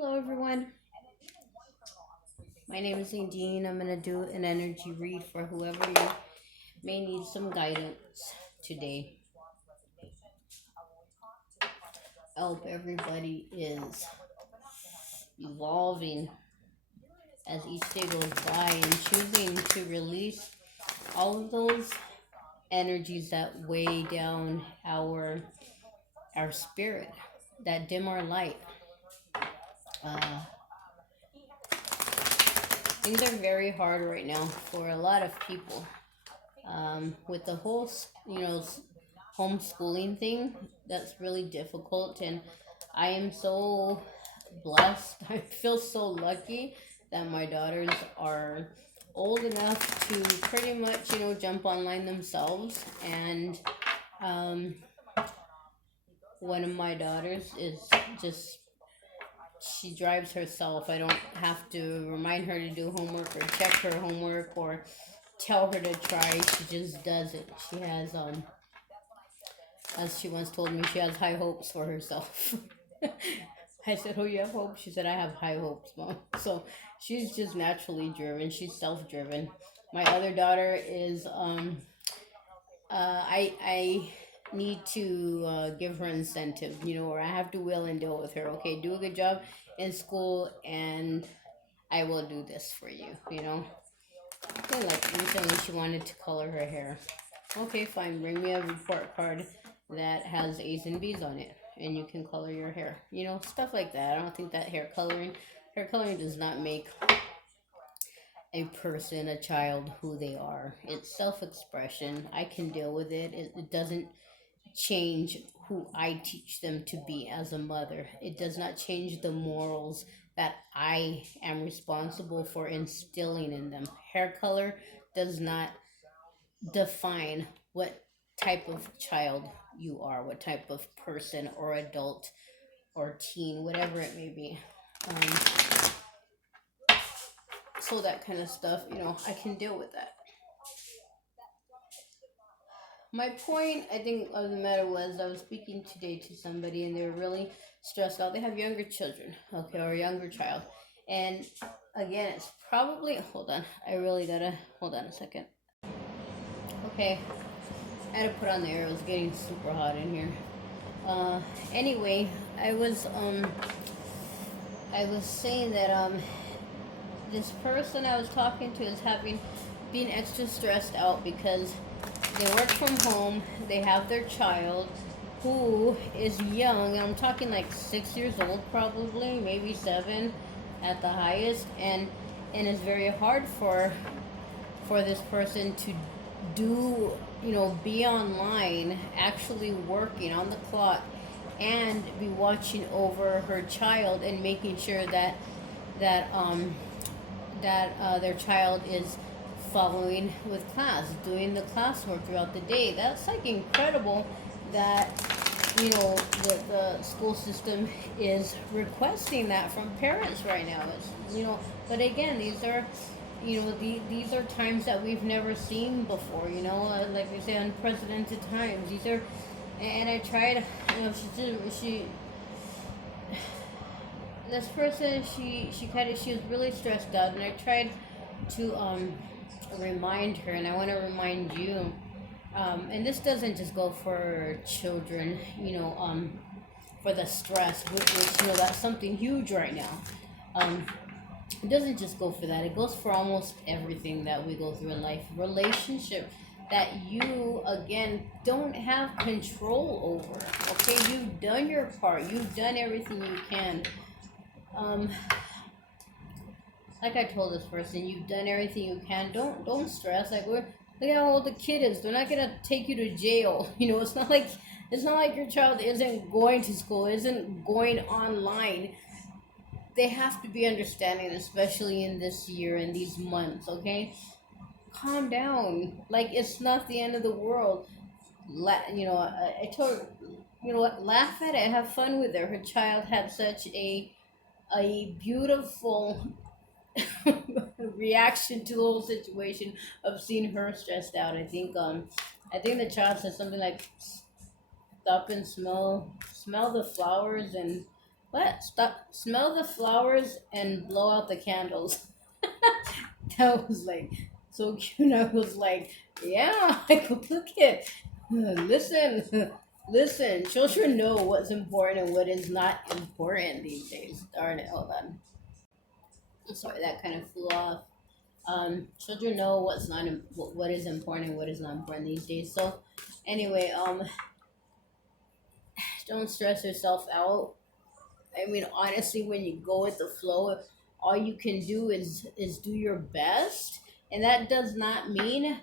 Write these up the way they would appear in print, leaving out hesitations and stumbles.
Hello, everyone. My name is Nadine. I'm going to do an energy read for whoever may need some guidance today. I hope everybody is evolving as each day goes by and choosing to release all of those energies that weigh down our spirit, that dim our light. Uh, Things are very hard right now for a lot of people. With the whole, homeschooling thing, that's really difficult. And I am so blessed. I feel so lucky that my daughters are old enough to pretty much, jump online themselves. And um, one of my daughters is just, she drives herself. I don't have to remind her to do homework or check her homework or tell her to try. She just does it. She has as she once told me, she has high hopes for herself. I said, "Oh, you have hopes?" She said, "I have high hopes, Mom." So she's just naturally driven. She's self-driven. My other daughter is I need to give her incentive, or I have to will and deal with her. Okay, do a good job in school, and I will do this for you. Okay, like recently she wanted to color her hair. Okay, fine. Bring me a report card that has A's and B's on it, and you can color your hair. Stuff like that. I don't think that hair coloring does not make a person, a child, who they are. It's self-expression. I can deal with it. It doesn't change who I teach them to be as a mother. It does not change the morals that I am responsible for instilling in them. Hair color does not define what type of child you are, what type of person or adult or teen, whatever it may be. Um, so that kind of stuff, I can deal with that. My point, I think, of the matter was I was speaking today to somebody and they were really stressed out. They have younger children, okay, or a younger child. And again, it's probably, hold on, I really gotta, hold on a second. Okay, I had to put on the air. It was getting super hot in here. Uh, anyway, I was I was saying that this person I was talking to is being extra stressed out because they work from home. They have their child who is young. I'm talking like 6 years old, probably maybe 7 at the highest, and it's very hard for this person to do, be online, actually working on the clock, and be watching over her child and making sure that um their child is following with class, doing the classwork throughout the day. That's like incredible that the school system is requesting that from parents right now. But again, these are times that we've never seen before. Like we say, unprecedented times. These are, and I tried. She this person, she was really stressed out, and I tried to remind her, and I want to remind you. And this doesn't just go for children, for the stress, which that's something huge right now. Um, it doesn't just go for that. It goes for almost everything that we go through in life. Relationship that you again don't have control over. Okay, you've done your part. You've done everything you can. Um, like I told this person, you've done everything you can. Don't stress. Like look how old the kid is. They're not gonna take you to jail. It's not like your child isn't going to school, isn't going online. They have to be understanding, especially in this year and these months. Okay, calm down. Like it's not the end of the world. I told her, what, laugh at it, have fun with her. Her child had such a beautiful reaction to the whole situation of seeing her stressed out. I think the child said something like, "Stop and smell the flowers and What? Stop. Smell the flowers and blow out the candles. That was like so cute. I was like, yeah, like look at, listen, listen. Children know what's important and what is not important these days. Darn it, hold on. I'm sorry, that kind of flew off. Children know what's not what is important and what is not important these days. So, anyway, don't stress yourself out. I mean, honestly, when you go with the flow, all you can do is do your best, and that does not mean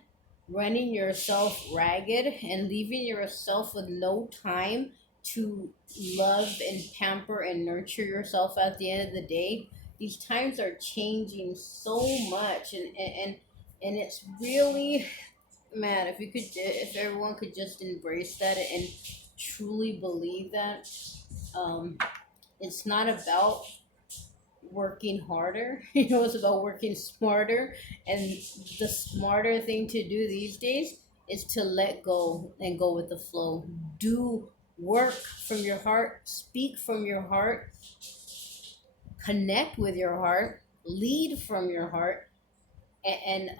running yourself ragged and leaving yourself with no time to love and pamper and nurture yourself. At the end of the day, these times are changing so much, and it's really, man. If you could, if everyone could just embrace that and truly believe that. Um, it's not about working harder. It's about working smarter. And the smarter thing to do these days is to let go and go with the flow. Do work from your heart, speak from your heart, connect with your heart, lead from your heart, and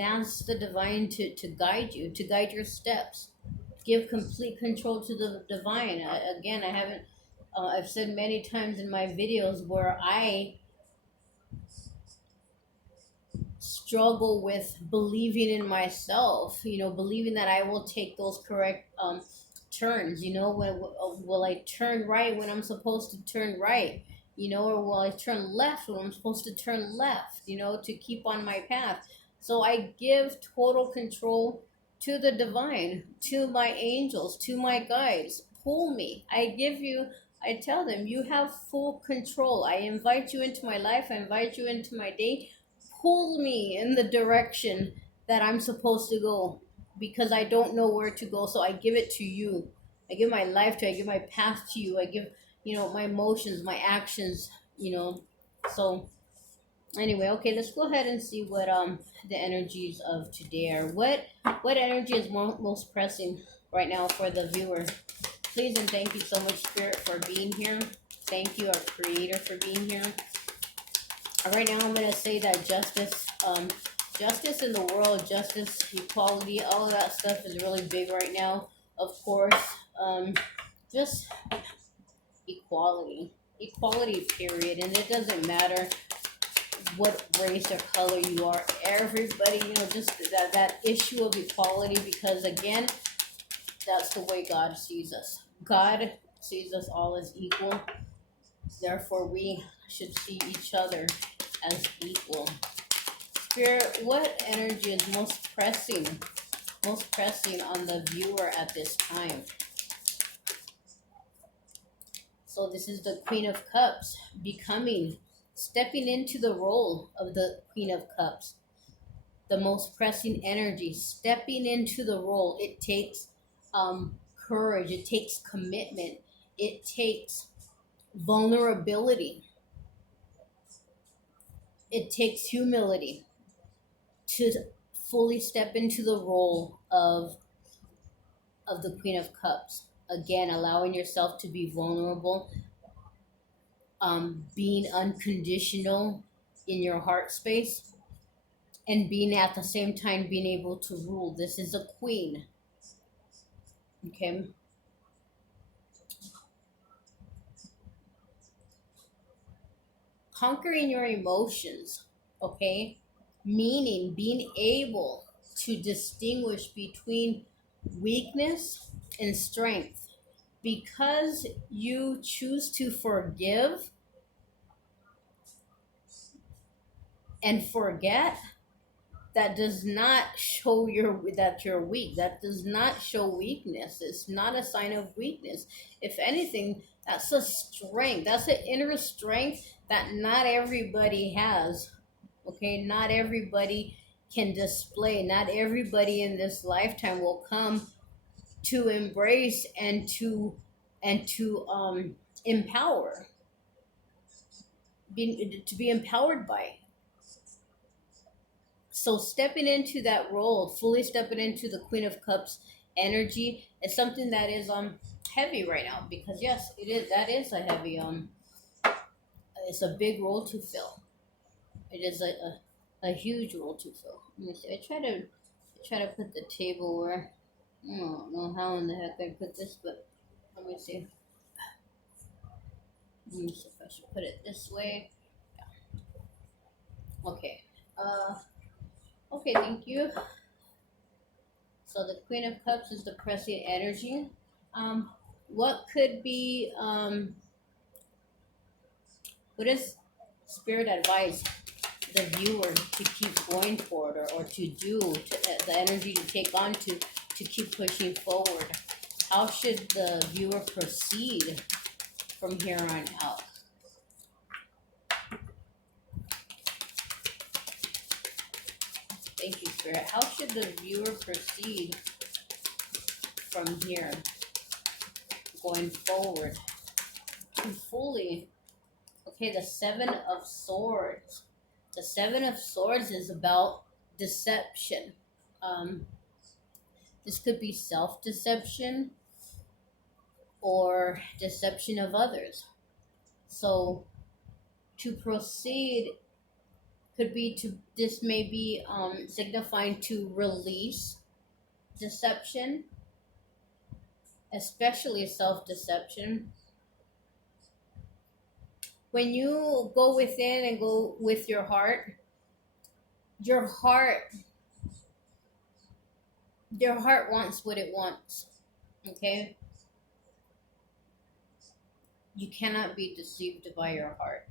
ask the divine to guide you, to guide your steps. Give complete control to the divine. Again, I haven't. I've said many times in my videos where I struggle with believing in myself. Believing that I will take those correct turns. Will I turn right when I'm supposed to turn right? Or will I turn left when I'm supposed to turn left? To keep on my path. So I give total control to the divine, to my angels, to my guides. Pull me. I tell them, you have full control. I invite you into my life. I invite you into my day. Pull me in the direction that I'm supposed to go, because I don't know where to go. So I give it to you. I give my life to you. I give my path to you. I give, my emotions, my actions, you know. So anyway, okay, let's go ahead and see what the energies of today are. What energy is most pressing right now for the viewer? Please and thank you so much, Spirit, for being here. Thank you, our Creator, for being here. Right now, I'm gonna say that justice in the world, justice, equality, all of that stuff is really big right now. Of course, just equality, period. And it doesn't matter what race or color you are. Everybody, just that issue of equality, because again, that's the way God sees us. God sees us all as equal. Therefore, we should see each other as equal. Spirit, what energy is most pressing on the viewer at this time? So this is the Queen of Cups, stepping into the role of the Queen of Cups. The most pressing energy, stepping into the role. It takes courage, it takes commitment, it takes vulnerability, it takes humility to fully step into the role of the Queen of Cups. Again, allowing yourself to be vulnerable, being unconditional in your heart space, and being at the same time being able to rule. This is a queen. Okay. Conquering your emotions. Okay. Meaning being able to distinguish between weakness and strength. Because you choose to forgive and forget, that does not show that you're weak. That does not show weakness. It's not a sign of weakness. If anything, that's a strength. That's an inner strength that not everybody has. Okay, not everybody can display. Not everybody in this lifetime will come to embrace and to empower, to be empowered by. So stepping into that role, fully stepping into the Queen of Cups energy is something that is heavy right now because yes, it is. That is a heavy. It's a big role to fill. It is a huge role to fill. Let me see. I try to put the table where I don't know how in the heck I put this, but let me see. Let me see if I should put it this way. Okay. Uh. Okay. Thank you. So the Queen of Cups is the pressing energy. Um. What could be what is spirit advice the viewer to keep going forward or to do to, the energy to take on to keep pushing forward? How should the viewer proceed from here on out? Thank you, Spirit. How should the viewer proceed from here going forward to fully? Okay, the Seven of Swords. The Seven of Swords is about deception. Um, this could be self deception or deception of others. So to proceed could be to this may be signifying to release deception, especially self deception. When you go within and go with your heart, your heart wants what it wants. Okay, you cannot be deceived by your heart.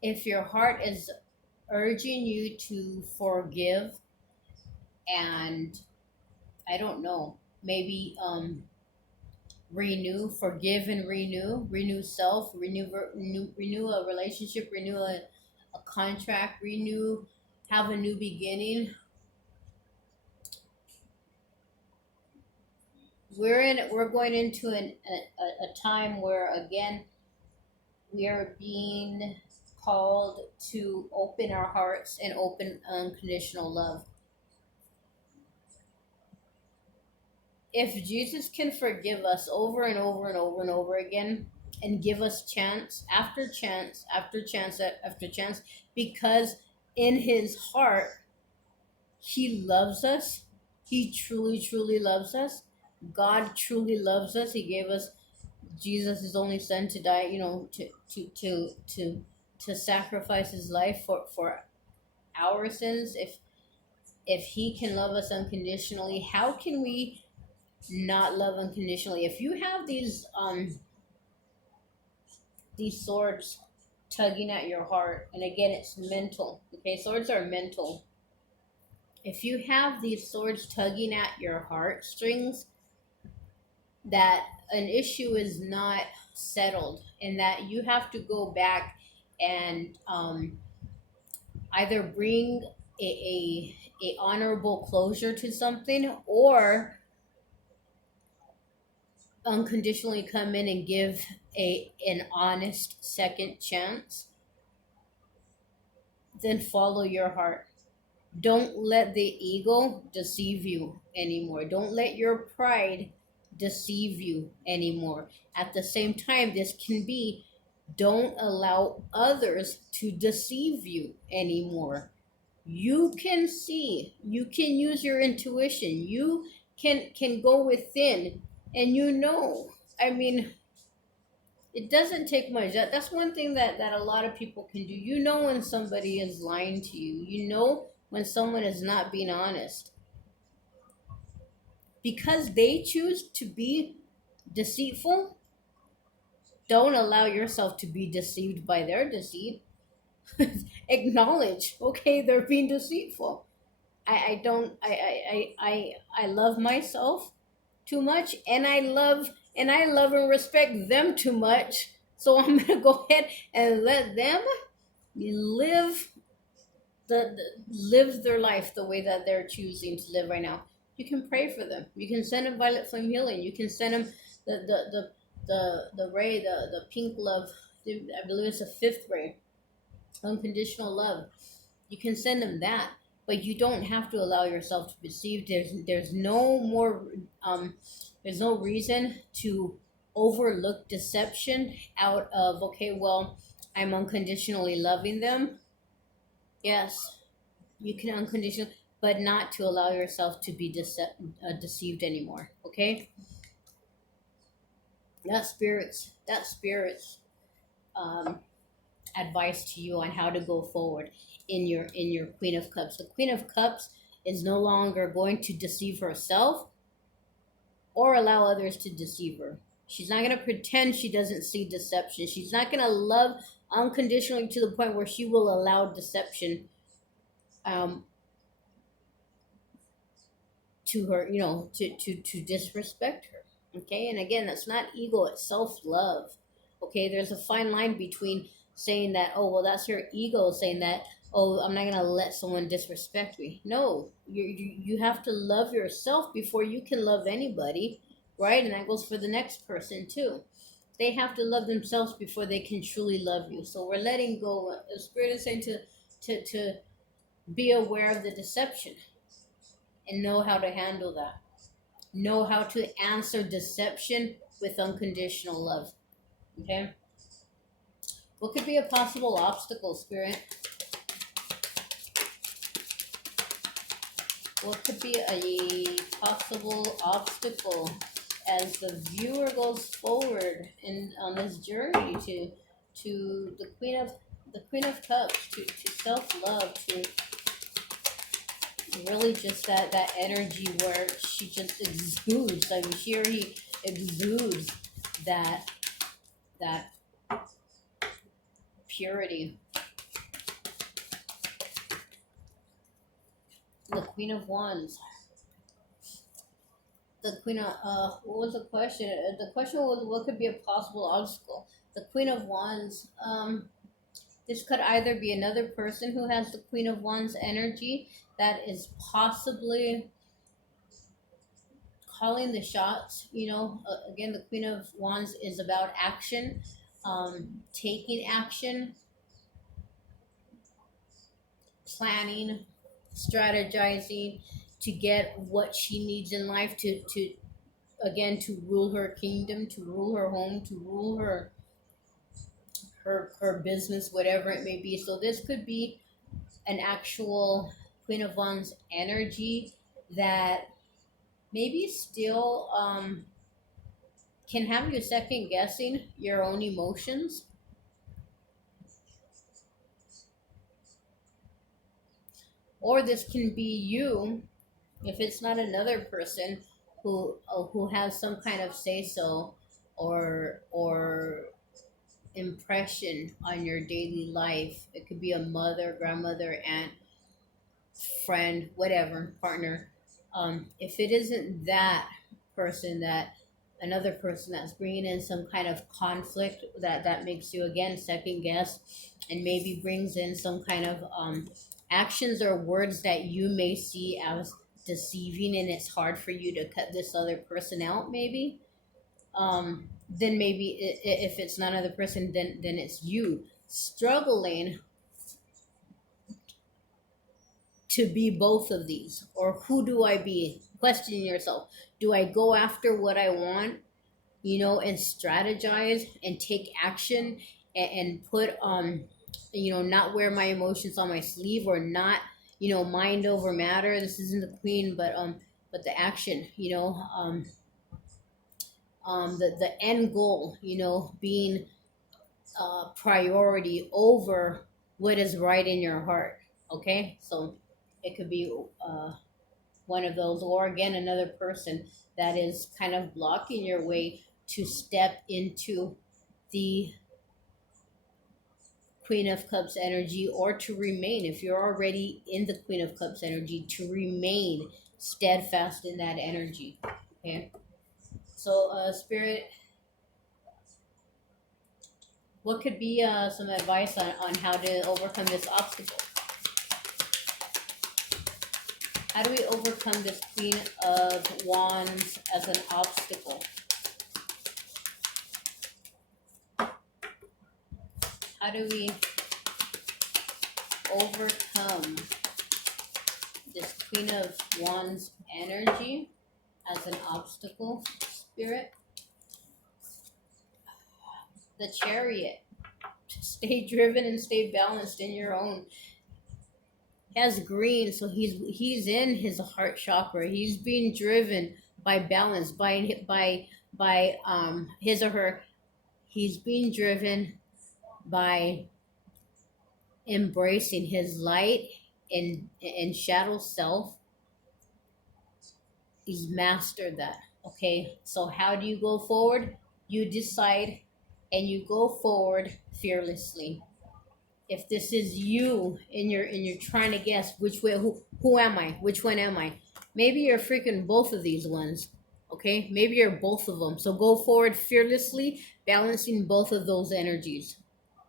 If your heart is urging you to forgive and I don't know, maybe forgive and renew self, renew a relationship, renew a contract, have a new beginning. We're going into a time where again we are being called to open our hearts and open unconditional love. If Jesus can forgive us over and over and over and over again and give us chance after chance after chance after chance, because in his heart, he loves us. He truly, truly loves us. God truly loves us. He gave us Jesus, his only son, to die, to sacrifice his life for our sins. If he can love us unconditionally, how can we not love unconditionally? If you have these swords tugging at your heart, and again it's mental, okay, swords are mental. If you have these swords tugging at your heartstrings, that an issue is not settled and that you have to go back and either bring a honorable closure to something or unconditionally come in and give an honest second chance, then follow your heart. Don't let the ego deceive you anymore. Don't let your pride deceive you anymore. At the same time, this can be don't allow others to deceive you anymore. You can see, you can use your intuition, you can go within and I mean, it doesn't take much. That's one thing that a lot of people can do. You know when somebody is lying to you. You know when someone is not being honest. Because they choose to be deceitful, don't allow yourself to be deceived by their deceit. Acknowledge, okay, they're being deceitful. I don't I love myself too much and I love and respect them too much. So I'm gonna go ahead and let them live live their life the way that they're choosing to live right now. You can pray for them. You can send them violet flame healing. You can send them the ray, the pink love. I believe it's a fifth ray, unconditional love. You can send them that. but you don't have to allow yourself to be deceived. There's no more there's no reason to overlook deception out of, okay, well, I'm unconditionally loving them. Yes, you can unconditionally, but not to allow yourself to be deceived anymore. Okay, that spirits um, advice to you on how to go forward in your Queen of Cups. The Queen of Cups is no longer going to deceive herself or allow others to deceive her. She's not going to pretend she doesn't see deception. She's not going to love unconditionally to the point where she will allow deception um, to her, to disrespect her. Okay, and again, that's not ego, it's self-love. Okay, there's a fine line between saying that, oh well, that's your ego saying that, oh, I'm not gonna let someone disrespect me. No, you have to love yourself before you can love anybody, right? And that goes for the next person too. They have to love themselves before they can truly love you. So we're letting go. The spirit is saying to be aware of the deception and know how to handle that. Know how to answer deception with unconditional love. Okay? What could be a possible obstacle, Spirit? What could be a possible obstacle as the viewer goes forward in on this journey to the Queen of Cups, to self love, to really just that energy where she just exudes. I mean, she already exudes that that purity. The Queen of Wands. The Queen of what was the question? The question was, what could be a possible obstacle? The Queen of Wands. This could either be another person who has the Queen of Wands energy that is possibly calling the shots. Again, the Queen of Wands is about action, taking action, planning, strategizing to get what she needs in life to again to rule her kingdom, to rule her home, to rule her business, whatever it may be. So this could be an actual Queen of Wands energy that maybe still can have you second guessing your own emotions, or this can be you if it's not another person who has some kind of say so or impression on your daily life. It could be a mother, grandmother, aunt, friend, whatever, partner. If it isn't that person, that another person that's bringing in some kind of conflict that makes you again second guess, and maybe brings in some kind of actions or words that you may see as deceiving, and it's hard for you to cut this other person out, maybe. Then maybe if it's not another person, then it's you struggling to be both of these, or who do I be? Questioning yourself. Do I go after what I want, and strategize and take action, and put not wear my emotions on my sleeve, or not mind over matter? This isn't the queen, but the action, the end goal, being priority over what is right in your heart. Okay, so it could be one of those, or again, another person that is kind of blocking your way to step into the Queen of Cups energy, or to remain, if you're already in the Queen of Cups energy, to remain steadfast in that energy. Okay, so Spirit, what could be some advice on how to overcome this obstacle? How do we overcome this Queen of Wands as an obstacle? How do we overcome this Queen of Wands energy as an obstacle spirit. The Chariot. Stay driven and stay balanced in your own. Has green, so he's in his heart chakra. He's being driven by balance, by his or her. He's being driven by embracing his light and shadow self. He's mastered that. Okay, so how do you go forward? You decide and you go forward fearlessly. If this is you and you're trying to guess which way, who am I, which one am I, maybe you're freaking both of these ones. Okay, maybe you're both of them, so go forward fearlessly, balancing both of those energies.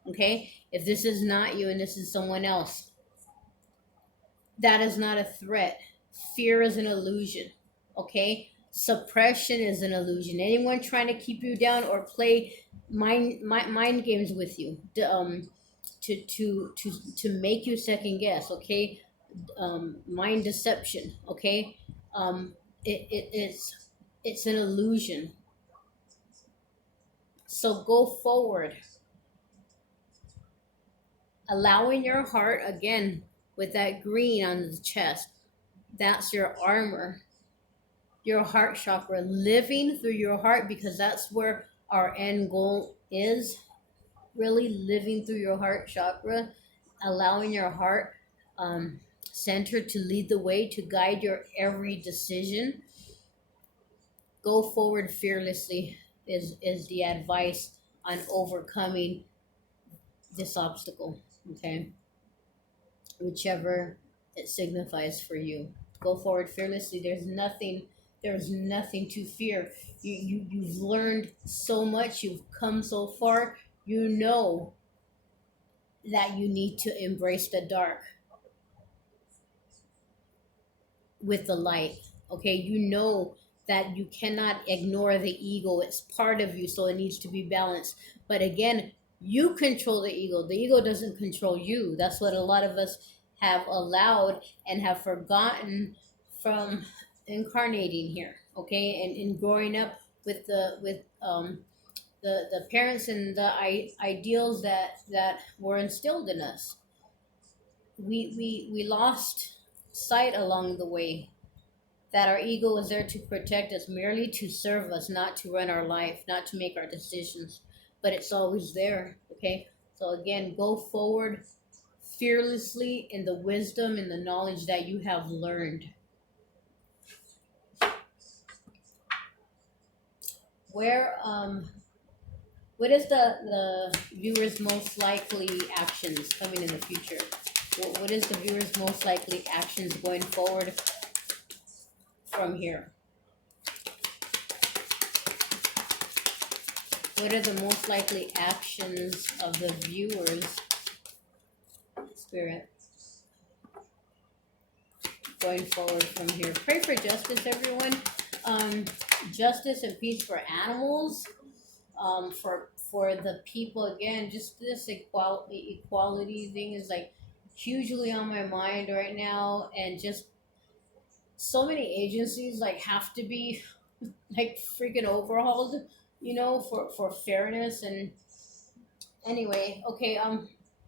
Okay, if this is not you and this is someone else, that is not a threat. Fear is an illusion. Okay, suppression is an illusion. Anyone trying to keep you down or play mind games with you, to make you second guess. Okay, mind deception. Okay, it's an illusion. So go forward, allowing your heart again with that green on the chest. That's your armor, your heart chakra, living through your heart, because that's where our end goal is. Really living through your heart chakra, allowing your heart center to lead the way, to guide your every decision. Go forward fearlessly is the advice on overcoming this obstacle. Okay, whichever it signifies for you, go forward fearlessly. There's nothing to fear. You've learned so much, you've come so far. You know that you need to embrace the dark with the light. Okay, you know that you cannot ignore the ego. It's part of you, so it needs to be balanced. But again, you control the ego. The ego doesn't control you. That's what a lot of us have allowed and have forgotten from incarnating here. Okay, and growing up with the parents and the ideals that were instilled in us. We lost sight along the way that our ego is there to protect us, merely to serve us, not to run our life, not to make our decisions, but it's always there. Okay, so again, go forward fearlessly in the wisdom and the knowledge that you have learned. Where what is the viewer's most likely actions coming in the future? What is the viewer's most likely actions going forward from here? What are the most likely actions of the viewers, spirit, going forward from here? Pray for justice, everyone. Justice and peace for animals, for the people. Again, just this equality thing is like hugely on my mind right now, and just so many agencies like have to be like freaking overhauled, for fairness. And anyway, okay,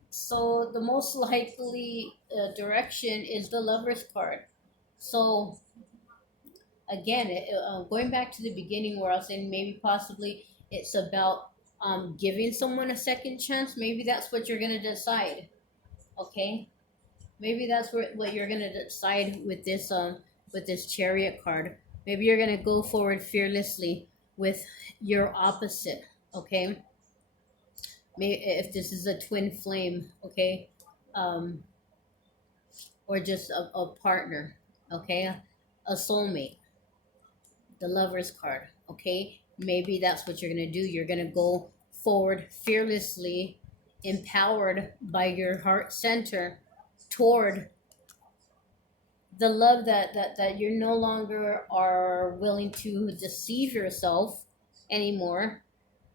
so the most likely direction is the Lover's card. So again, going back to the beginning where I was saying maybe possibly it's about giving someone a second chance. Maybe that's what you're gonna decide. Okay, maybe that's what you're gonna decide with this Chariot card. Maybe you're gonna go forward fearlessly with your opposite. Okay, maybe if this is a twin flame. Okay, um, or just a partner. Okay, a soulmate. The Lover's card. Okay, maybe that's what you're gonna do. You're gonna go forward fearlessly, empowered by your heart center, toward the love that you no longer are willing to deceive yourself anymore.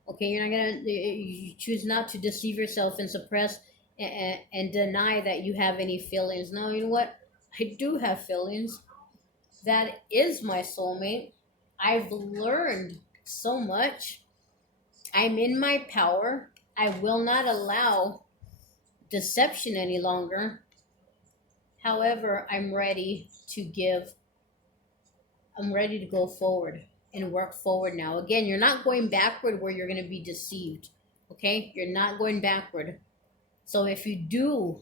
Okay, you're not gonna, you choose not to deceive yourself and suppress and deny that you have any feelings. No, you know what? I do have feelings. That is my soulmate. I've learned so much. I'm in my power. I will not allow deception any longer. However, I'm ready to go forward and work forward now. Again, you're not going backward where you're going to be deceived. Okay? You're not going backward. So if you do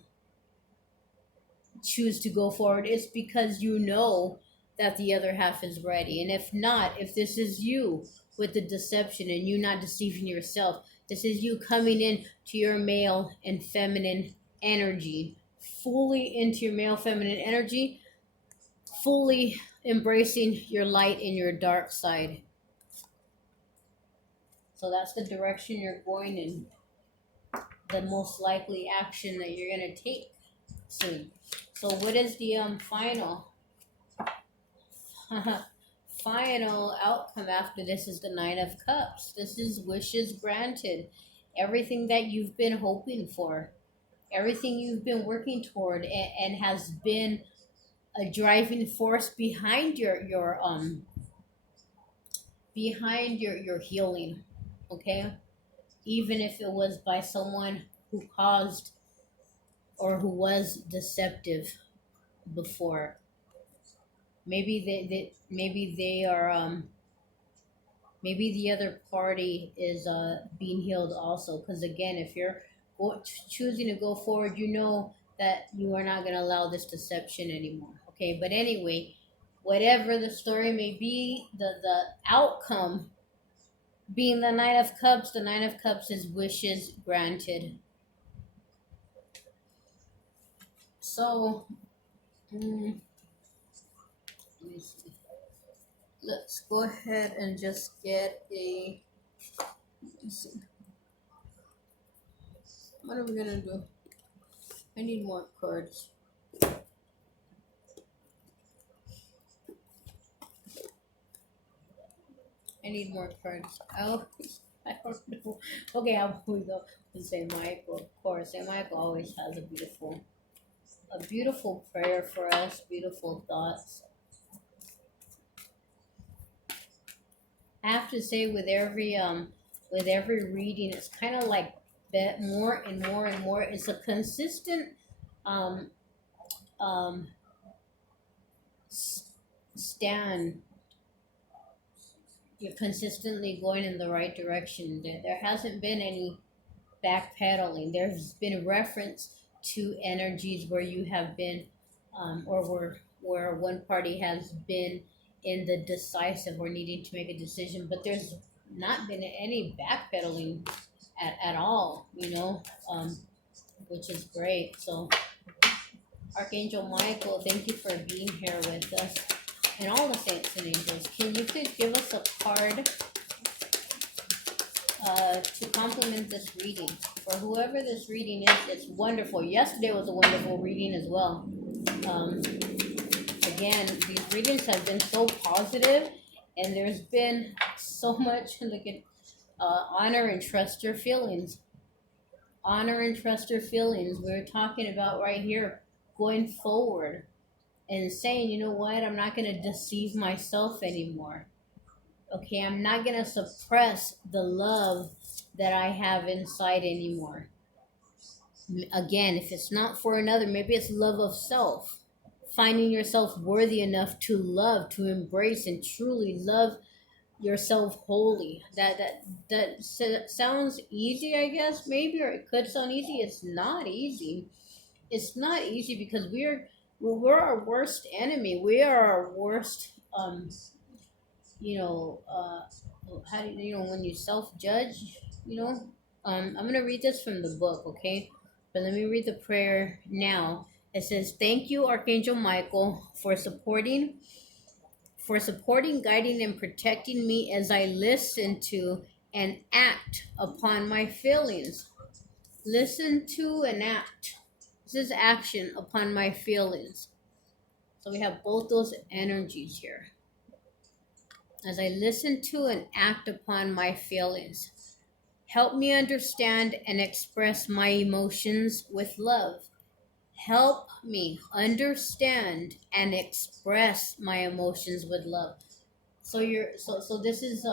choose to go forward, it's because you know that the other half is ready. And if not, if this is you with the deception and you not deceiving yourself, this is you coming in to your male and feminine energy, fully into your male feminine energy, fully embracing your light and your dark side. So that's the direction you're going in, the most likely action that you're going to take soon. So what is the final final outcome after this is the Nine of Cups. This is wishes granted. Everything that you've been hoping for, everything you've been working toward, and has been a driving force behind your healing. Okay, even if it was by someone who caused or who was deceptive before. Maybe they are maybe the other party is being healed also, because again, if you're choosing to go forward, you know that you are not going to allow this deception anymore. Okay, but anyway, whatever the story may be, the outcome being the Nine of Cups, the Nine of Cups is wishes granted. So let me see. Let's go ahead and just get a, let's see, what are we gonna do? I need more cards. I need more cards. Oh, I don't know. Okay, how we go to Saint Michael? Of course, Saint Michael always has a beautiful prayer for us, beautiful thoughts. I have to say, with every reading, it's kind of like that more and more and more. It's a consistent um, um, stand. You're consistently going in the right direction. There hasn't been any backpedaling. There's been reference to energies where you have been, or where one party has been in the decisive or needing to make a decision, but there's not been any backpedaling at all. Which is great. So, Archangel Michael, thank you for being here with us, and all the saints and angels. Can you please give us a card to complement this reading? For whoever this reading is, it's wonderful. Yesterday was a wonderful reading as well. Um, Again, these readings have been so positive, and there's been so much like honor and trust your feelings. Honor and trust your feelings. We're talking about right here going forward and saying, you know what, I'm not going to deceive myself anymore. Okay, I'm not going to suppress the love that I have inside anymore. Again, if it's not for another, maybe it's love of self. Finding yourself worthy enough to love, to embrace, and truly love yourself wholly. That sounds easy, I guess, maybe, or it could sound easy. It's not easy. It's not easy because we're our worst enemy. We are our worst you know, how do when you self judge, I'm gonna read this from the book, okay? But let me read the prayer now. It says, "Thank you, Archangel Michael, for supporting, guiding, and protecting me as I listen to and act upon my feelings. Listen to and act. This is action upon my feelings." So we have both those energies here. As I listen to and act upon my feelings, help me understand and express my emotions with love. Help me understand and express my emotions with love. So this is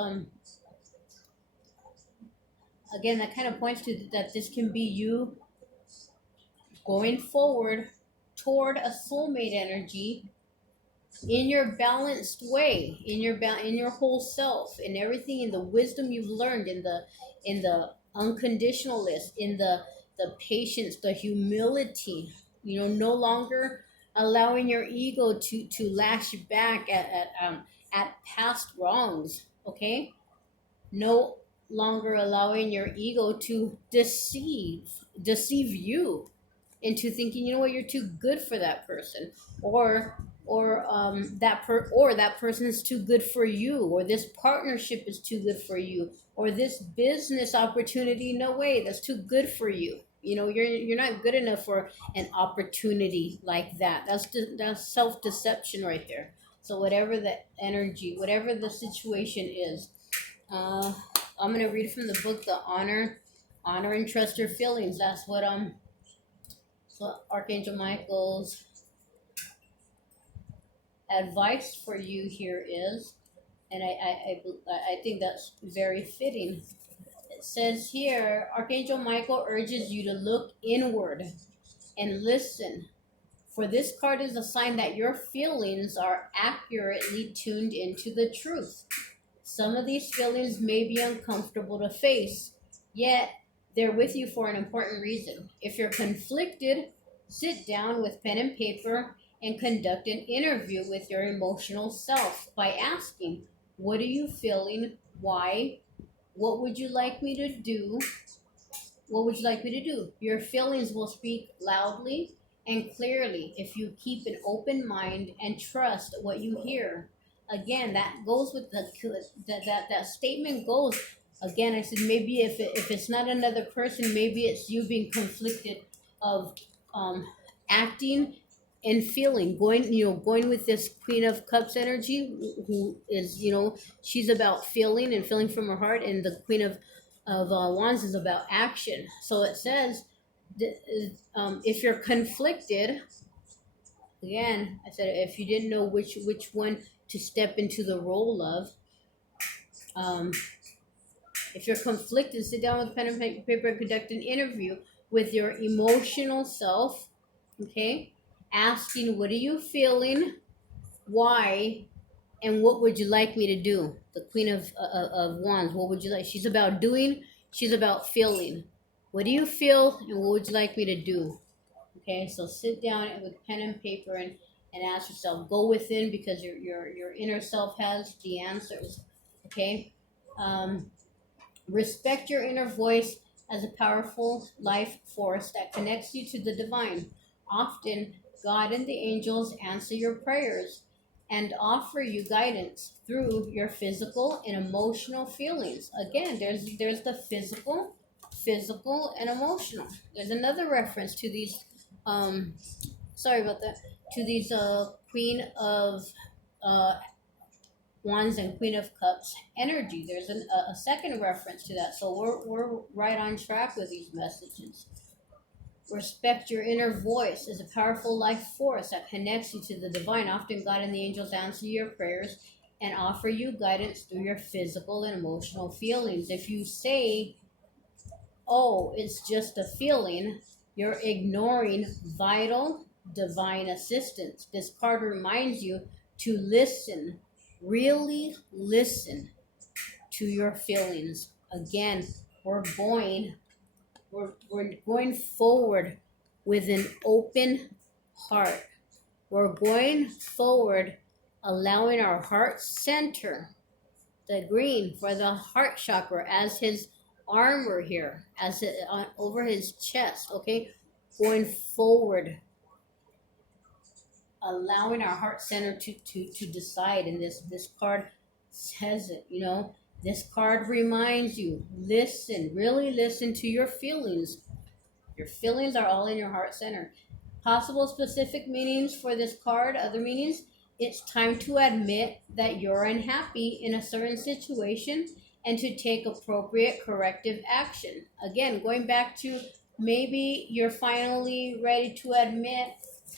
again, that kind of points to that this can be you going forward toward a soulmate energy in your balanced way, in your whole self, in everything, in the wisdom you've learned, in the unconditionalist, in the patience, the humility, no longer allowing your ego to lash back at past wrongs. Okay, no longer allowing your ego to deceive you into thinking, you're too good for that person, or that person is too good for you, or this partnership is too good for you, or this business opportunity, no way, that's too good for you. You're not good enough for an opportunity like that. That's self-deception right there. So whatever the energy, whatever the situation is, uh, I'm gonna read from the book, The Honor and Trust Your Feelings. That's what so Archangel Michael's advice for you here is, and I think that's very fitting. It says here, Archangel Michael urges you to look inward and listen, for this card is a sign that your feelings are accurately tuned into the truth. Some of these feelings may be uncomfortable to face, yet they're with you for an important reason. If you're conflicted, sit down with pen and paper and conduct an interview with your emotional self by asking, what are you feeling? Why? What would you like me to do? What would you like me to do? Your feelings will speak loudly and clearly if you keep an open mind and trust what you hear. Again, that goes with that statement goes. Again, I said, maybe if it's not another person, maybe it's you being conflicted of um, acting and feeling, going with this Queen of Cups energy, who is, she's about feeling and feeling from her heart, and the Queen of Wands is about action. So it says, if you're conflicted, again, I said, if you didn't know which one to step into the role of, um, if you're conflicted, sit down with pen and paper and conduct an interview with your emotional self. Okay, asking, what are you feeling? Why? And what would you like me to do? The Queen of Wands, what would you like? She's about doing, she's about feeling. What do you feel, and what would you like me to do? Okay, so sit down with pen and paper and ask yourself. Go within, because your inner self has the answers. Okay, um, respect your inner voice as a powerful life force that connects you to the divine. Often, God and the angels answer your prayers and offer you guidance through your physical and emotional feelings. Again, there's the physical and emotional. There's another reference to these. Sorry about that. To these Queen of uh, Wands and Queen of Cups energy. There's a second reference to that. So we're right on track with these messages. Respect your inner voice as a powerful life force that connects you to the divine. Often God and the angels answer your prayers and offer you guidance through your physical and emotional feelings. If you say, oh, it's just a feeling, you're ignoring vital divine assistance. This card reminds you to listen, really listen to your feelings. Again, we're going forward with an open heart. We're going forward, allowing our heart center, the green for the heart chakra, as his armor here, as it over his chest. Okay, going forward, allowing our heart center to decide. And this card says it. This card reminds you, listen, really listen to your feelings. Your feelings are all in your heart center. Possible specific meanings for this card, other meanings: it's time to admit that you're unhappy in a certain situation and to take appropriate corrective action. Again, going back to maybe you're finally ready to admit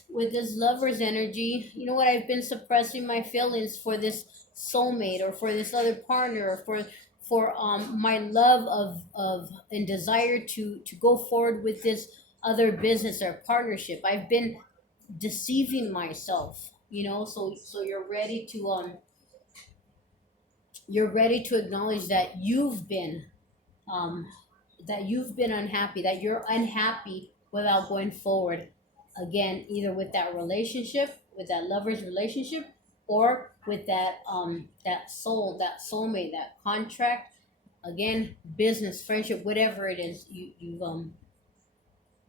with this lover's energy, you know what, I've been suppressing my feelings for this soulmate or for this other partner or for my love of and desire to go forward with this other business or partnership. I've been deceiving myself, so you're ready to acknowledge that um you've been unhappy, that you're unhappy without going forward again, either with that relationship, with that lover's relationship, or with that soulmate, that contract, again, business, friendship, whatever it is. You've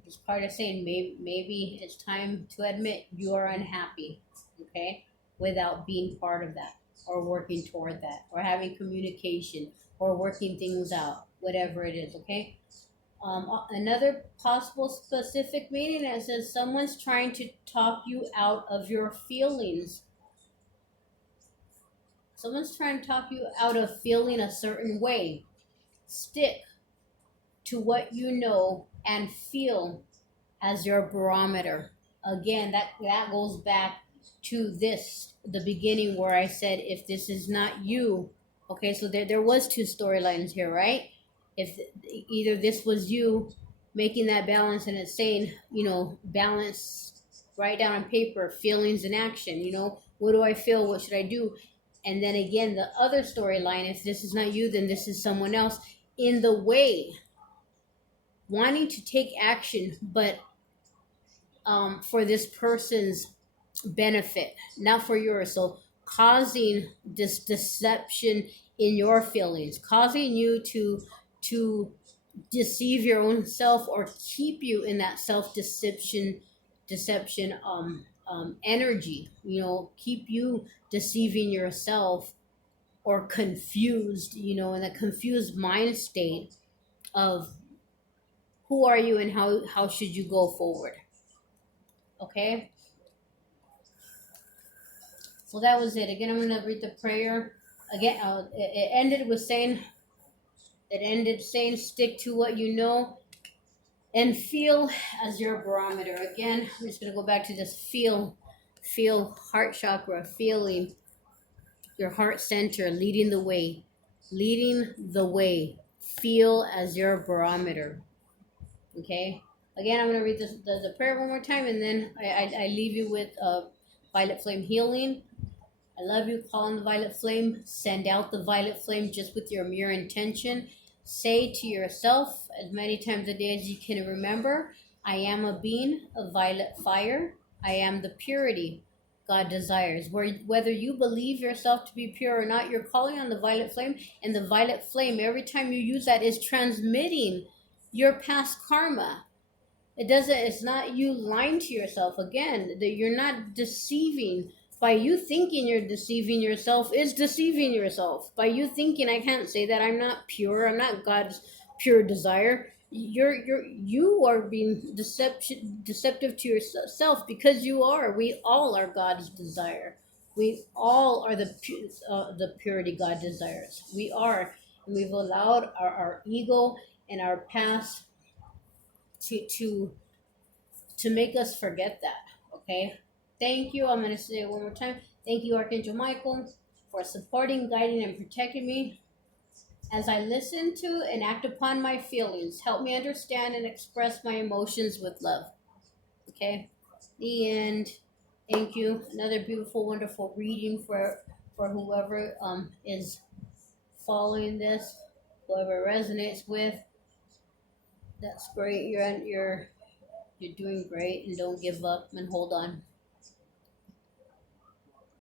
it's part of saying maybe it's time to admit you are unhappy, okay, without being part of that or working toward that or having communication or working things out, whatever it is, okay. Another possible specific meaning is that someone's trying to talk you out of your feelings. Someone's trying to talk you out of feeling a certain way. Stick to what you know and feel as your barometer. Again, that goes back to this the beginning where I said if this is not you. Okay, so there was two storylines here, right? If either this was you making that balance and it's saying, balance, write down on paper feelings and action, what do I feel, what should I do? And then again, the other storyline, if this is not you, then this is someone else in the way, wanting to take action, but for this person's benefit, not for yours. So causing this deception in your feelings, causing you to deceive your own self or keep you in that self deception energy. Keep you deceiving yourself or confused. In a confused mind state of who are you and how should you go forward. Okay. So that was it. Again, I'm going to read the prayer. Again, it ended with saying, stick to what you know and feel as your barometer. Again, I'm just going to go back to this feel heart chakra, feeling your heart center, leading the way. Feel as your barometer. Okay. Again, I'm going to read the prayer one more time, and then I leave you with violet flame healing. I love you. Call on the violet flame. Send out the violet flame just with your mere intention. Say to yourself as many times a day as you can remember, I am a being of violet fire. I am the purity God desires. Whether you believe yourself to be pure or not, you're calling on the violet flame, and the violet flame, every time you use that, is transmitting your past karma. It's not you lying to yourself. Again, that you're not deceiving. By you thinking you're deceiving yourself is deceiving yourself. By you thinking I can't say that, I'm not pure, I'm not God's pure desire, you are being deceptive to yourself, because you are. We all are God's desire. We all are the purity God desires. We are, and we've allowed our ego and our past to make us forget that. Okay. Thank you. I'm going to say it one more time. Thank you, Archangel Michael, for supporting, guiding, and protecting me as I listen to and act upon my feelings. Help me understand and express my emotions with love. Okay. The end. Thank you. Another beautiful, wonderful reading for whoever is following this, whoever resonates with. That's great. You're doing great, and don't give up and hold on.